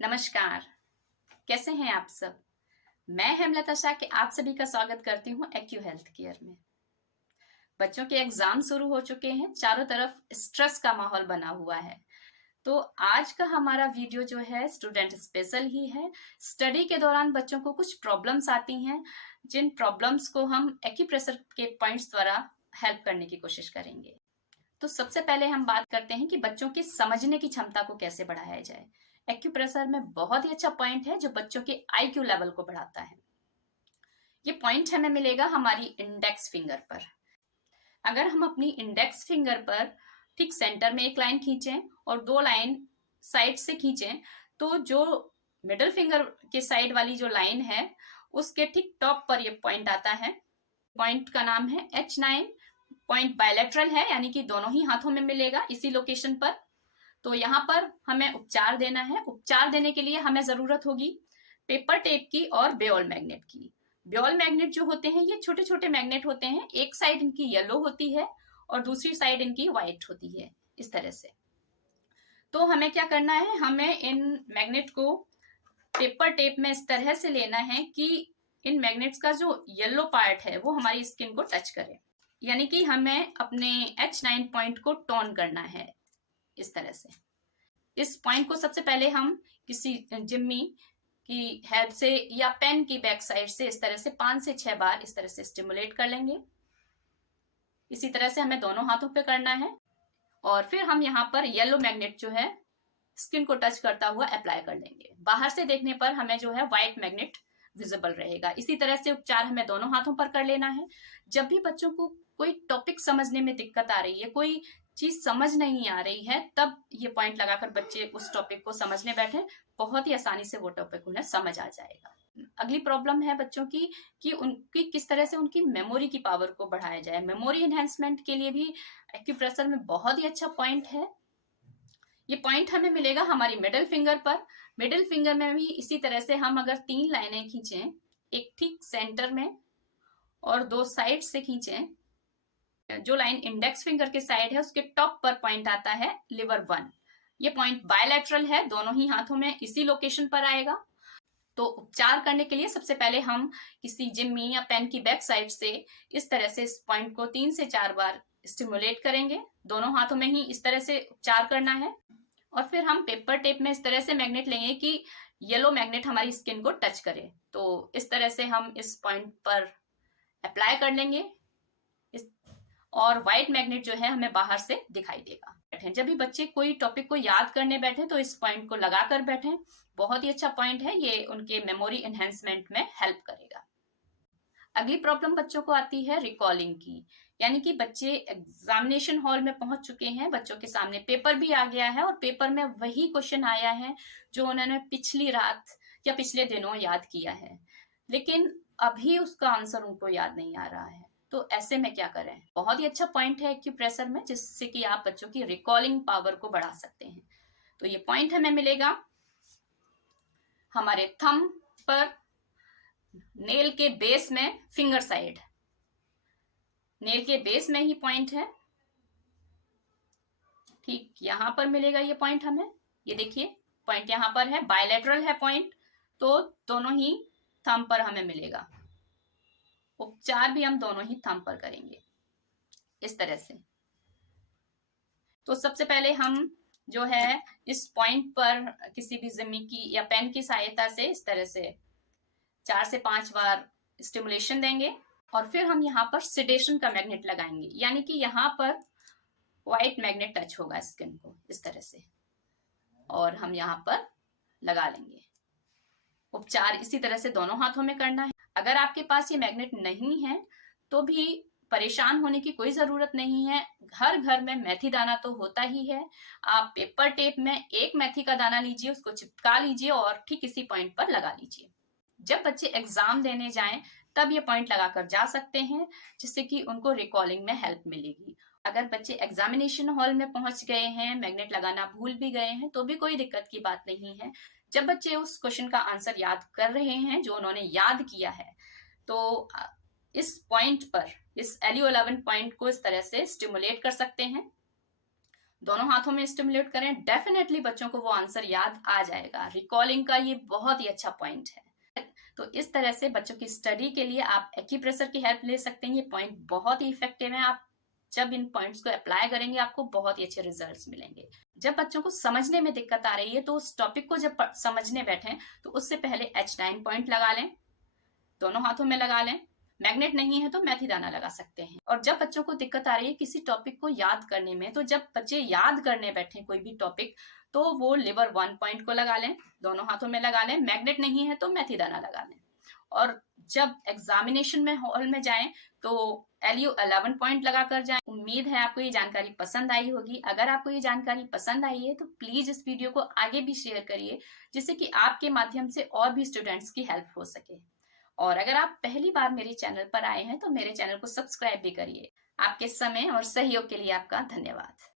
नमस्कार। कैसे हैं आप सब? मैं हेमलता शाह के आप सभी का स्वागत करती हूँ एक्यू हेल्थ केयर में। बच्चों के एग्जाम शुरू हो चुके हैं, चारों तरफ स्ट्रेस का माहौल बना हुआ है। तो आज का हमारा वीडियो जो है स्टूडेंट स्पेशल ही है। स्टडी के दौरान बच्चों को कुछ प्रॉब्लम्स आती हैं, जिन प्रॉब्लम्स को हम एक्यूप्रेशर के पॉइंट्स द्वारा हेल्प करने की कोशिश करेंगे। तो सबसे पहले हम बात करते हैं कि बच्चों की समझने की क्षमता को कैसे बढ़ाया जाए। एक्यूप्रेशर में बहुत ही अच्छा पॉइंट है जो बच्चों के आईक्यू लेवल को बढ़ाता है। ये पॉइंट हमें मिलेगा हमारी इंडेक्स फिंगर पर। अगर हम अपनी इंडेक्स फिंगर पर ठीक सेंटर में एक लाइन खींचें और दो लाइन साइड से खींचें, तो जो मिडल फिंगर के साइड वाली जो लाइन है उसके ठीक टॉप पर ये पॉइंट आता है। पॉइंट का नाम है H9। पॉइंट बायलैटरल है, यानी कि दोनों ही हाथों में मिलेगा इसी लोकेशन पर। तो यहाँ पर हमें उपचार देना है। उपचार देने के लिए हमें जरूरत होगी पेपर टेप की और बेओल मैग्नेट की। बेओल मैग्नेट जो होते हैं ये छोटे छोटे मैग्नेट होते हैं, एक साइड इनकी येलो होती है और दूसरी साइड इनकी व्हाइट होती है, इस तरह से। तो हमें क्या करना है, हमें इन मैग्नेट को पेपर टेप में इस तरह से लेना है कि इन मैग्नेट्स का जो येलो पार्ट है वो हमारी स्किन को टच करे, यानी कि हमें अपने H9 पॉइंट को टोन करना है इस तरह से। इस पॉइंट को सबसे पहले हम किसी जिम्मी की हेल्प से या पेन की बैक साइड से इस तरह से 5 से 6 बार इस तरह से स्टिमुलेट कर लेंगे। इसी तरह से हमें दोनों हाथों पे करना है और फिर हम यहाँ पर येलो मैग्नेट जो है स्किन को टच करता हुआ अप्लाई कर लेंगे। बाहर से देखने पर हमें जो है व्हाइट मैग्नेट विजिबल रहेगा। इसी तरह से उपचार हमें दोनों हाथों पर कर लेना है। जब भी बच्चों को कोई टॉपिक समझने में दिक्कत आ रही है, कोई चीज समझ नहीं आ रही है, तब ये पॉइंट लगाकर बच्चे उस टॉपिक को समझने बैठे, बहुत ही आसानी से वो टॉपिक उन्हें समझ आ जाएगा। अगली प्रॉब्लम है बच्चों की कि उनकी किस तरह से उनकी मेमोरी की पावर को बढ़ाया जाए। मेमोरी एनहेंसमेंट के लिए भी एक्यूप्रेशर में बहुत ही अच्छा पॉइंट है। ये पॉइंट हमें मिलेगा हमारी मिडिल फिंगर पर। मिडिल फिंगर में भी इसी तरह से हम अगर 3 लाइनें खींचें, एक ठीक सेंटर में और 2 साइड से खींचें, जो लाइन इंडेक्स फिंगर के साइड है उसके टॉप पर पॉइंट आता है लिवर 1। ये पॉइंट बायलैटरल है, दोनों ही हाथों में इसी लोकेशन पर आएगा। तो उपचार करने के लिए सबसे पहले हम किसी जिम्मी या पेन की बैक साइड से इस तरह से इस पॉइंट को 3 से 4 बार स्टिमुलेट करेंगे। दोनों हाथों में ही इस तरह से उपचार करना है और फिर हम पेपर टेप में इस तरह से मैग्नेट लेंगे कि येलो मैग्नेट हमारी स्किन को टच करे। तो इस तरह से हम इस पॉइंट पर अप्लाई कर लेंगे और व्हाइट मैग्नेट जो है हमें बाहर से दिखाई देगा। जब भी बच्चे कोई टॉपिक को याद करने बैठे तो इस पॉइंट को लगा कर बैठे। बहुत ही अच्छा पॉइंट है, ये उनके मेमोरी एनहेंसमेंट में हेल्प करेगा। अगली प्रॉब्लम बच्चों को आती है रिकॉलिंग की, यानी कि बच्चे एग्जामिनेशन हॉल में पहुंच चुके हैं, बच्चों के सामने पेपर भी आ गया है और पेपर में वही क्वेश्चन आया है जो उन्होंने पिछली रात या पिछले दिनों याद किया है, लेकिन अभी उसका आंसर उनको याद नहीं आ रहा है। तो ऐसे में क्या करें? बहुत ही अच्छा पॉइंट है एक्यूप्रेशर में, जिससे कि आप बच्चों की रिकॉलिंग पावर को बढ़ा सकते हैं। तो ये पॉइंट हमें मिलेगा हमारे थंब पर, नेल के बेस में, फिंगर साइड, नेल के बेस में ही पॉइंट है। ठीक यहां पर मिलेगा ये पॉइंट हमें। ये देखिए पॉइंट यहां पर है, बायलैटरल है पॉइंट, तो दोनों ही थंब पर हमें मिलेगा। उपचार भी हम दोनों ही थंब पर करेंगे इस तरह से। तो सबसे पहले हम जो है इस पॉइंट पर किसी भी जिम्मी की या पेन की सहायता से इस तरह से 4 से 5 बार स्टिमुलेशन देंगे और फिर हम यहाँ पर सिडेशन का मैग्नेट लगाएंगे, यानी कि यहाँ पर व्हाइट मैग्नेट टच होगा स्किन को इस तरह से और हम यहाँ पर लगा लेंगे। उपचार इसी तरह से दोनों हाथों में करना है। अगर आपके पास ये मैग्नेट नहीं है तो भी परेशान होने की कोई जरूरत नहीं है। हर घर में मेथी दाना तो होता ही है। आप पेपर टेप में एक मेथी का दाना लीजिए, उसको चिपका लीजिए और ठीक इसी पॉइंट पर लगा लीजिए। जब बच्चे एग्जाम देने जाएं तब ये पॉइंट लगाकर जा सकते हैं, जिससे कि उनको रिकॉलिंग में हेल्प मिलेगी। अगर बच्चे एग्जामिनेशन हॉल में पहुंच गए हैं, मैग्नेट लगाना भूल भी गए हैं, तो भी कोई दिक्कत की बात नहीं है। जब बच्चे उस क्वेश्चन का आंसर याद कर रहे हैं जो उन्होंने याद किया है, तो इस पॉइंट पर, इस LU11 पॉइंट को इस तरह से स्टिमुलेट कर सकते हैं। दोनों हाथों में स्टिमुलेट करें, डेफिनेटली बच्चों को वो आंसर याद आ जाएगा। रिकॉलिंग का ये बहुत ही अच्छा पॉइंट है। तो इस तरह से बच्चों की स्टडी के लिए आप एक्यूप्रेशर की हेल्प ले सकते हैं। ये पॉइंट बहुत ही इफेक्टिव है। आप जब इन पॉइंट्स को अप्लाई करेंगे आपको बहुत ही अच्छे रिजल्ट्स मिलेंगे। जब बच्चों को समझने में दिक्कत आ रही है तो उस टॉपिक को जब समझने बैठे तो उससे पहले H9 पॉइंट लगा लें, दोनों हाथों में लगा लें। मैग्नेट नहीं है तो मेथी दाना लगा सकते हैं। और जब बच्चों को दिक्कत आ रही है किसी टॉपिक को याद करने में, तो जब बच्चे याद करने बैठे कोई भी टॉपिक, तो वो लिवर 1 पॉइंट को लगा लें, दोनों हाथों में लगा लें। मैग्नेट नहीं है तो मेथी दाना लगा लें। और जब एग्जामिनेशन में हॉल में जाएं तो LU 11 पॉइंट लगा कर जाएं। उम्मीद है आपको ये जानकारी पसंद आई होगी। अगर आपको ये जानकारी पसंद आई है तो प्लीज इस वीडियो को आगे भी शेयर करिए, जिससे कि आपके माध्यम से और भी स्टूडेंट्स की हेल्प हो सके। और अगर आप पहली बार मेरे चैनल पर आए हैं तो मेरे चैनल को सब्सक्राइब भी करिए। आपके समय और सहयोग के लिए आपका धन्यवाद।